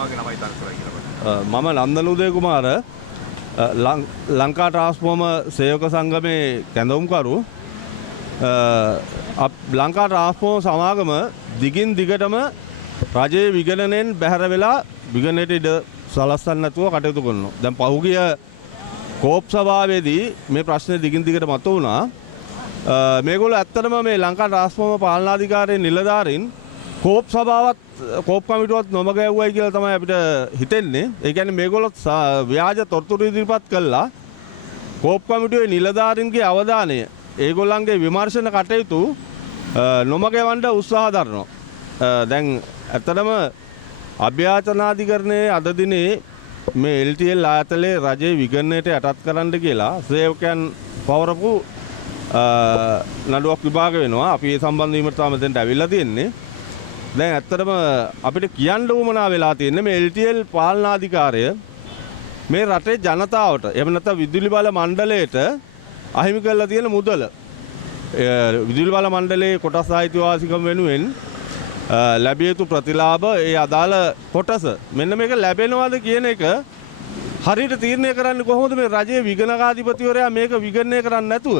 තමාගේ ළමයි තනි කරලා කියලා. මම නන්දන උදය කුමාර ලංකා ට්‍රාන්ස්ෆෝර්ම සේවක සංගමේ කැඳවුම්කරු. ලංකා ට්‍රාන්ස්ෆෝර්ම සමාගම දිගින් දිගටම රජයේ විගණනයෙන් බැහැර වෙලා විගණනයට ඉඩ සලස්සන්න නැතුව කටයුතු කරනවා. දැන් පහුගිය කෝප් සභාවේදී මේ ප්‍රශ්නේ දිගින් දිගට මතුවුණා. මේගොල්ලෝ ඇත්තටම මේ ලංකා ට්‍රාන්ස්ෆෝර්ම පාලනාධිකාරියේ නිලධාරීන් කෝප් සභාවත් කෝප් කමිටුවත් නොමග යවුවයි කියලා තමයි අපිට හිතෙන්නේ. ඒ කියන්නේ මේගොල්ලෝ ව්‍යාජ තොරතුරු ඉදිරිපත් කළා. කෝප් කමිටුවේ නිලධාරීන්ගේ අවධානය ඒගොල්ලන්ගේ විමර්ශන කටයුතු නොමග යවන්න උත්සාහ දරනවා. දැන් ඇත්තටම අභ්‍යාචනාධිකරණයේ අද දිනේ මේ LTL ආයතනයේ රජයේ විගණනයට යටත් කරන්න කියලා සේවකයන් පවරපු නඩුවක් විභාග වෙනවා. අපි ඒ සම්බන්ධ වීමට තමයි දැන් ඇවිල්ලා තියෙන්නේ. දැන් ඇත්තටම අපිට කියන්න උවමනා වෙලා තියෙන්නේ මේ LTL පාලනාධිකාරය මේ රටේ ජනතාවට එහෙම නැත්නම් විදුලි බල මණ්ඩලයට අහිමි කරලා තියෙන මුදල විදුලි බල මණ්ඩලයේ කොටස් අයිතිවාසිකම් වෙනුවෙන් ලැබිය යුතු ප්‍රතිලාභ ඒ අදාළ කොටස මෙන්න මේක ලැබෙනවද කියන එක හරියට තීරණය කරන්නේ කොහොමද මේ රජයේ විගණකාධිපතිවරයා මේක විගණනය කරන්නේ නැතුව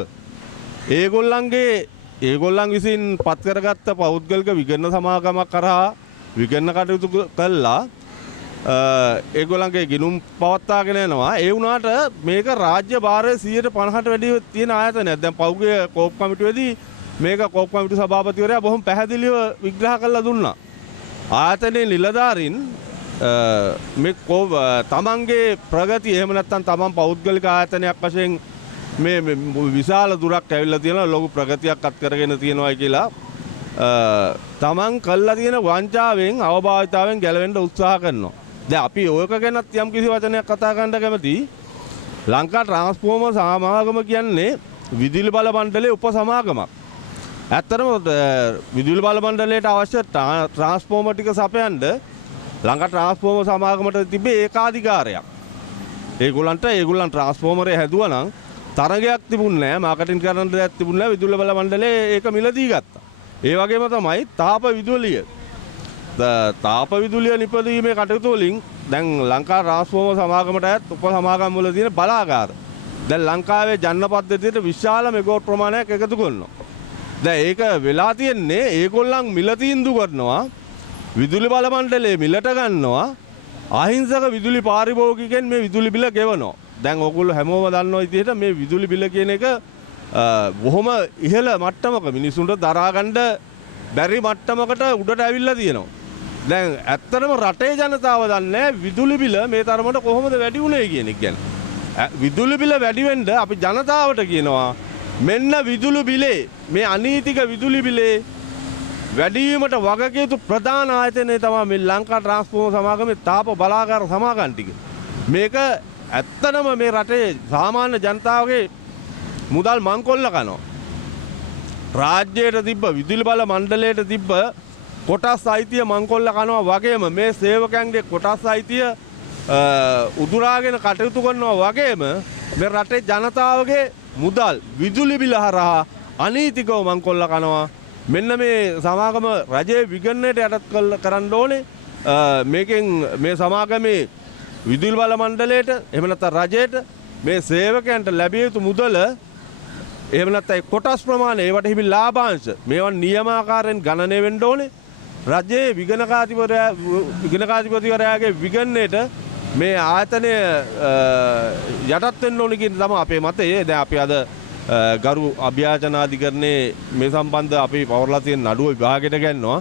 ඒගොල්ලන් විසින් පත් කරගත්ත පෞද්ගලික විගණන සමාගමක් කරා විගණන කටයුතු කළා ඒගොල්ලන්ගේ ගිණුම් පවත්වාගෙන යනවා. ඒ වුණාට මේක රාජ්‍ය භාරයේ 150ට වැඩි තියෙන ආයතනයක්. දැන් පෞද්ගලික කෝප් කමිටුවේදී මේක කෝප් කමිටු සභාපතිවරයා බොහොම පැහැදිලිව විග්‍රහ කරලා දුන්නා. ආයතනයේ නිලධාරීන් මේ තමන්ගේ ප්‍රගතිය එහෙම නැත්නම් තමන් පෞද්ගලික ආයතනයක් වශයෙන් මේ විශාල දුරක් ඇවිල්ලා තියෙනවා ලොකු ප්‍රගතියක් අත් කරගෙන තියෙනවා කියලා තමන් කළා තියෙන වංචාවෙන් අවභාවිතාවෙන් ගැලවෙන්න උත්සාහ කරනවා. දැන් අපි ඔයක ගැනත් යම් කිසි වචනයක් කතා කරන්න කැමතියි. ලංකා ට්‍රාන්ස්ෆෝර්ම සමාගම කියන්නේ විදුලි බල මණ්ඩලයේ උපසමාගමක්. ඇත්තටම විදුලි බල මණ්ඩලයට අවශ්‍ය ට්‍රාන්ස්ෆෝර්මර් ටික සපයන්න ලංකා ට්‍රාන්ස්ෆෝර්ම සමාගමට තිබේ ඒකාධිකාරයක්. ඒගොල්ලන් ට්‍රාන්ස්ෆෝර්මරේ හැදුවා නම් තරගයක් තිබුණේ නැහැ, මාකටිං කරන්න දෙයක් තිබුණේ නැහැ. විදුලි බල මණ්ඩලයේ ඒක මිලදී ගත්තා. ඒ වගේම තමයි තාප විදුලිය නිපදවීමේ කටයුතු වලින් දැන් ලංකා ට්‍රාන්ස්ෆෝර්ම සමාගමටත් උපසමාගම් වල තියෙන බලාගාර දැන් ලංකාවේ ජන්න පද්ධතියට විශාල මෙගාවොට් ප්‍රමාණයක් එකතු කරනවා. දැන් ඒක වෙලා තියෙන්නේ ඒගොල්ලන් මිල තීන්දුව කරනවා විදුලි බල මණ්ඩලයේ මිලට ගන්නවා අහිංසක විදුලි පාරිභෝගිකයන් මේ විදුලි බිල ගෙවනවා. දැන් ඔයගොල්ලෝ හැමෝම දන්නවා විදිහට මේ විදුලි බිල කියන එක බොහොම ඉහළ මට්ටමක මිනිසුන්ට දරා ගන්න බැරි මට්ටමකට උඩට ඇවිල්ලා තියෙනවා. දැන් ඇත්තටම රටේ ජනතාව දන්නේ විදුලි බිල මේ තරමට කොහොමද වැඩි වුනේ කියන එක ගැන. විදුලි බිල වැඩි වෙන්න අපි ජනතාවට කියනවා මෙන්න විදුලි බිලේ මේ අනීතික විදුලි බිලේ වැඩිවීමට වගකිය යුතු ප්‍රධාන ආයතනය තමයි මේ ලංකා ට්‍රාන්ස්ෆෝර්ම සමාගමේ තාප බලාගාර සමාගම් ටික. මේක ඇත්තටම මේ රටේ සාමාන්‍ය ජනතාවගේ මුදල් මංකොල්ල කරනවා. රාජ්‍යයට තිබ්බ විදුලි බල මණ්ඩලයට තිබ්බ කොටස් අයිතිය මංකොල්ල කරනවා වගේම මේ සේවකයන්ගේ කොටස් අයිතිය උදුරාගෙන කටයුතු කරනවා වගේම මේ රටේ ජනතාවගේ මුදල් විදුලි බිල හරහා අනීතිකව මංකොල්ල කරනවා. මෙන්න මේ සමාගම රජයේ විගණනයට යටත් කරන්න ඕනේ. මේකෙන් මේ සමාගමේ විදුලි බල මණ්ඩලයට එහෙම නැත්නම් රජයට මේ සේවකයන්ට ලැබිය යුතු මුදල එහෙම නැත්නම් කොටස් ප්‍රමාණය ඒවට හිමි ලාභාංශ මේවා නියමාකාරයෙන් ගණනය වෙන්න ඕනේ. රජයේ විගණකාධිපතිවරයාගේ විගණනයට මේ ආයතනය යටත් වෙන්න ඕනේ කියන තමයි අපේ මතය. දැන් අපි අද ගරු අභ්‍යාචනාධිකරණයේ මේ සම්බන්ධ අපි පවර්ලා තියෙන නඩුව විභාගයට ගන්නවා.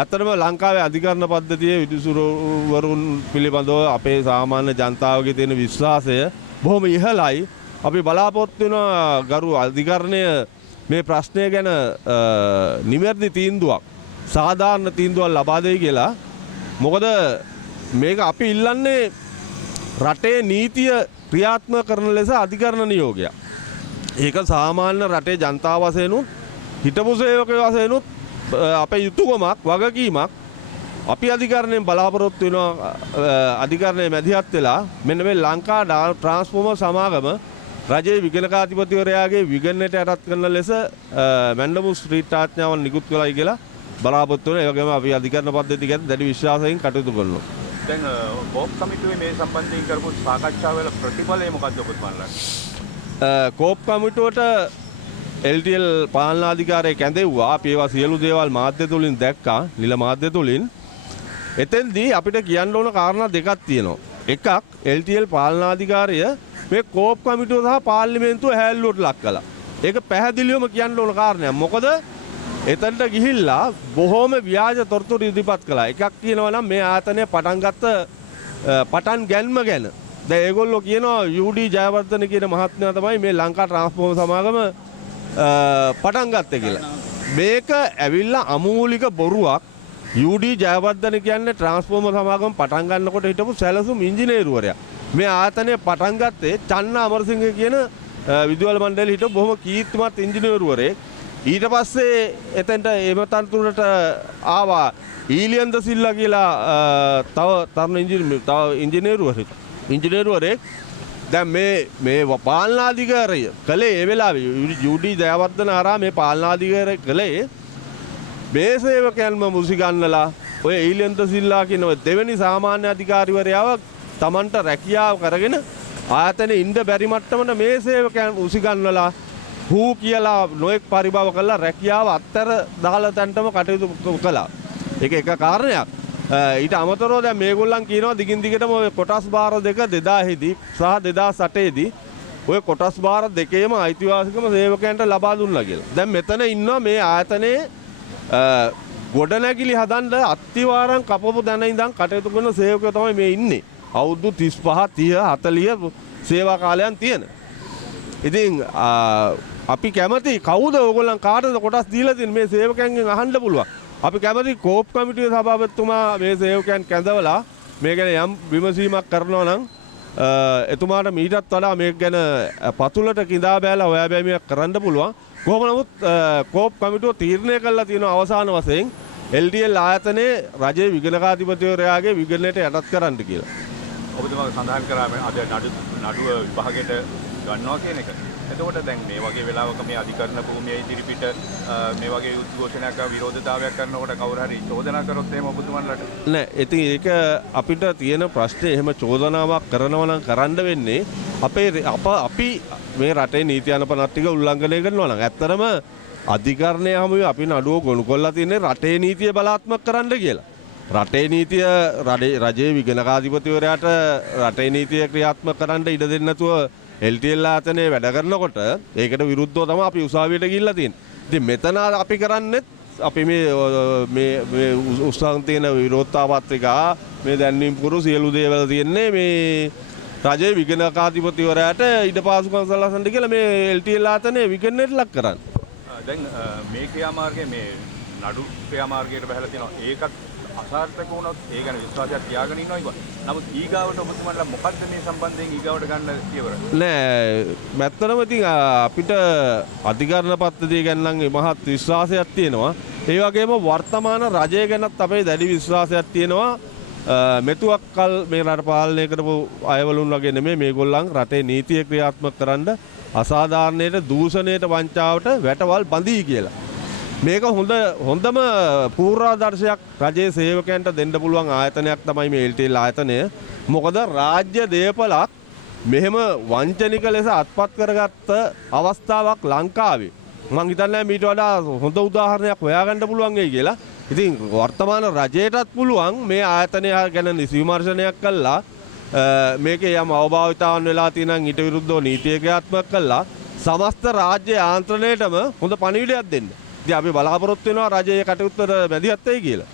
ඇත්තටම ලංකාවේ අධිකරණ පද්ධතියේ විදුලිවරුන් පිළිබඳව අපේ සාමාන්‍ය ජනතාවගේ තියෙන විශ්වාසය බොහොම ඉහළයි. අපි බලාපොරොත්තු වෙන ගරු අධිකරණය මේ ප්‍රශ්නය ගැන නිවැරදි තීන්දුවක් සාධාරණ තීන්දුවක් ලබා දෙයි කියලා. මොකද මේක අපි ඉල්ලන්නේ රටේ නීතිය ක්‍රියාත්මක කරන ලෙස අධිකරණ නියෝගයක්. ඒක සාමාන්‍ය රටේ ජනතාව වශයෙන් හිටපු සේවකයෝ වශයෙන් අපේ යුතුයකමක් වගකීමක් අපි අධිකරණයෙන් බලාපොරොත්තු වෙනවා. අධිකරණයේ මැදිහත් වෙලා මෙන්න මේ ලංකා ට්‍රාන්ස්ෆෝර්මර් සමාගම රජයේ විගණකාධිපතිවරයාගේ විගණනයට යටත් කරන ලෙස මැන්ඩමු ස්ට්‍රීට් ආඥාවන් නිකුත් කළයි කියලා බලාපොරොත්තු වෙනවා. ඒ වගේම අපි අධිකරණ පද්ධතිය ගැන දැඩි විශ්වාසයෙන් කටයුතු කරනවා. දැන් කෝප් කමිටුවේ මේ සම්බන්ධයෙන් කරපු සාකච්ඡාවල ප්‍රතිඵලය මොකක්ද ඔබතුමාලා? COPE කමිටුවට LTL පාලනාධිකාරය කැඳෙව්වා. අපි ඒවා සියලු දේවල් මාධ්‍ය තුලින් දැක්කා, නිල මාධ්‍ය තුලින්. එතෙන්දී අපිට කියන්න ඕන කාරණා දෙකක් තියෙනවා. එකක් LTL පාලනාධිකාරය මේ කෝප් කමිටුව සහ පාර්ලිමේන්තුව හැල්ලුවට ලක් කළා. ඒක පැහැදිලිවම කියන්න ඕන කාරණයක්. මොකද එතනට ගිහිල්ලා බොහොම ව්‍යාජ තොරතුරු ඉදිරිපත් කළා. එකක් කියනවා නම් මේ ආයතනය පටන් ගැන්ම ගැන. දැන් ඒගොල්ලෝ කියනවා UD ජයවර්ධන කියන මහත්මයා තමයි මේ ලංකා ට්‍රාන්ස්ෆෝර්මර් සමාගම පටන් ගත්තේ කියලා. මේක ඇවිල්ලා අමූලික බොරුවක්. UD ජයවර්ධන කියන්නේ ට්‍රාන්ස්ෆෝර්මර් සමාගම පටන් ගන්නකොට හිටපු සැලසුම් ඉංජිනේරුවරයා. මේ ආයතනය පටන් ගත්තේ චන්න අමරසිංහ කියන විදුහල් මණ්ඩලයේ හිටපු බොහොම කීර්තිමත් ඉංජිනේරුවරයෙක්. ඊට පස්සේ එතෙන්ට එම තනතුරට ආවා ඊලියන්ද සිල්ලා කියලා තව තරුණ ඉංජිනේරුවරයෙක්. දැන් මේ පාලනාධිකාරය කළේ ඒ වෙලාවේ UD ජයවර්ධන ආරා මේ පාලනාධිකාරය කළේ මේ සේවකයන්ම මුසි ගන්නලා ඔය ඊලියන්ද සිල්ලා කියන දෙවෙනි සාමාන්‍ය අධිකාරිවරයාව Tamanට රැකියාව කරගෙන ආයතනයේ ඉන්න බැරි මට්ටමට මේ සේවකයන් මුසි ගන්නලා හූ කියලා නොඑක් පරිභව කළා රැකියාව අත්තර දාලා තැන්ටම කටයුතු කළා. ඒක එක කාරණයක්. ඊට අමතරව දැන් මේගොල්ලන් කියනවා දිගින් දිගටම ඔය කොටස් බාර දෙක 2000 දී සහ 2008 දී ඔය කොටස් බාර දෙකේම අයිතිවාසිකම සේවකයන්ට ලබා දුන්නා කියලා. දැන් මෙතන ඉන්නවා මේ ආයතනයේ ගොඩනැගිලි හදන්න අත්තිවාරම් කපපු දැන ඉඳන් කටයුතු කරන සේවකයෝ තමයි මේ ඉන්නේ. අවුරුදු 35 30 40 සේවා කාලයන් තියෙන. ඉතින් අපි කැමති කවුද ඕගොල්ලන් කාටද කොටස් දීලා තියෙන මේ සේවකයන්ගෙන් අහන්න පුළුවන්. අපි කැමති කෝප් කමිටුවේ සභාපතිතුමා මේ සේවකයන් කැඳවලා මේ ගැන යම් විමසීමක් කරනවා නම් එතුමාට මීටත් වඩා මේක ගැන පතුලට කිඳා බෑලා හොයා බැලීමක් කරන්න පුළුවන්. කොහොම නමුත් කෝප් කමිටුව තීරණය කළා තියෙනවා අවසාන වශයෙන් LTL ආයතනයේ රජයේ විගණකාධිපතිවරයාගේ විගණනයට යටත් කරන්න කියලා. ඔබතුමා සඳහන් කරා අද නඩුව විභාගයට ගන්නවා කියන එක. එතකොට දැන් මේ වගේ වෙලාවක මේ අධිකරණ භූමිය ඉදිරිපිට මේ වගේ උද්ඝෝෂණයක් විරෝධතාවයක් කරනකොට කවුරු හරි චෝදනා කරොත් එහෙම ඔබතුමන්ලට නෑ. ඉතින් ඒක අපිට තියෙන ප්‍රශ්නේ එහෙම චෝදනාවක් කරනවා නම් කරන්න වෙන්නේ අපි මේ රටේ නීති අනුපනත් ටික උල්ලංඝනය කරනවා නම් ඇත්තරම අධිකරණය හැමුවේ අපි නඩුව ගොනු කරලා තියෙන්නේ රටේ නීතිය බලාත්මක කරන්න කියලා. රටේ නීතිය රජයේ විගණකාධිපතිවරයාට රටේ නීතිය ක්‍රියාත්මක කරන්න ඉඩ දෙන්නේ නැතුව LTL ආයතනයේ වැඩ කරනකොට ඒකට විරුද්ධව තමයි අපි උසාවියට ගිහිල්ලා තියෙන්නේ. ඉතින් මෙතන අපි කරන්නේ අපි මේ උත්සාහන් තියෙන විරෝධතා පත්‍රිකා මේ දැන්වීම් පුරු සියලු දේවල් තියෙන්නේ මේ රජයේ විගණකාධිපතිවරයාට ඉඩ පාසුකම් සලසන්න කියලා මේ LTL ආයතනයේ විගණනයට ලක් කරන්නේ. දැන් මේ ක්‍රියාමාර්ගයේ මේ නඩු ක්‍රියාමාර්ගයට බහලා තියෙනවා. ඒකත් අසාර්ථක වුණොත් ඒ ගැන විශ්වාසයක් තියාගෙන ඉන්නවා ඉතින්. නමුත් ඊගාවට ඔබතුමන්ලා මොකද්ද මේ සම්බන්ධයෙන් ඊගාවට ගන්න පියවර? නෑ මැත්තනම ඉතින් අපිට අධිකරණ පද්ධතිය ගැන නම් මහත් විශ්වාසයක් තියෙනවා. ඒ වගේම වර්තමාන රජය ගැනත් අපේ දැඩි විශ්වාසයක් තියෙනවා. මෙතුවක් කල් මේ රට පාලනය කරපු අයවලුන් වගේ නෙමෙයි මේගොල්ලන් රටේ නීතිය ක්‍රියාත්මක කරන්න අසාධාරණයට දූෂණයට වංචාවට වැටවල් බඳී කියලා. මේක හොඳම පූර්වාදර්ශයක් රජයේ සේවකයන්ට දෙන්න පුළුවන් ආයතනයක් තමයි මේ LTL ආයතනය. මොකද රාජ්‍ය දේපලක් මෙහෙම වංචනික ලෙස අත්පත් කරගත්ත අවස්ථාවක් ලංකාවේ මං හිතන්නේ මීට වඩා හොඳ උදාහරණයක් හොයාගන්න පුළුවන් වෙයි කියලා. ඉතින් වර්තමාන රජයටත් පුළුවන් මේ ආයතනය ගැන නිසි විමර්ශනයක් කළා මේකේ යම් අවභාවිතාවන් වෙලා තියෙනම් ඊට විරුද්ධව නීතිය ක්‍රියාත්මක කළා සමස්ත රාජ්‍ය යාන්ත්‍රණයටම හොඳ පණිවිඩයක් දෙන්න. ඉතින් අපි බලාපොරොත්තු වෙනවා රජයේ කටයුත්තට මැදිහත් වෙයි කියලා.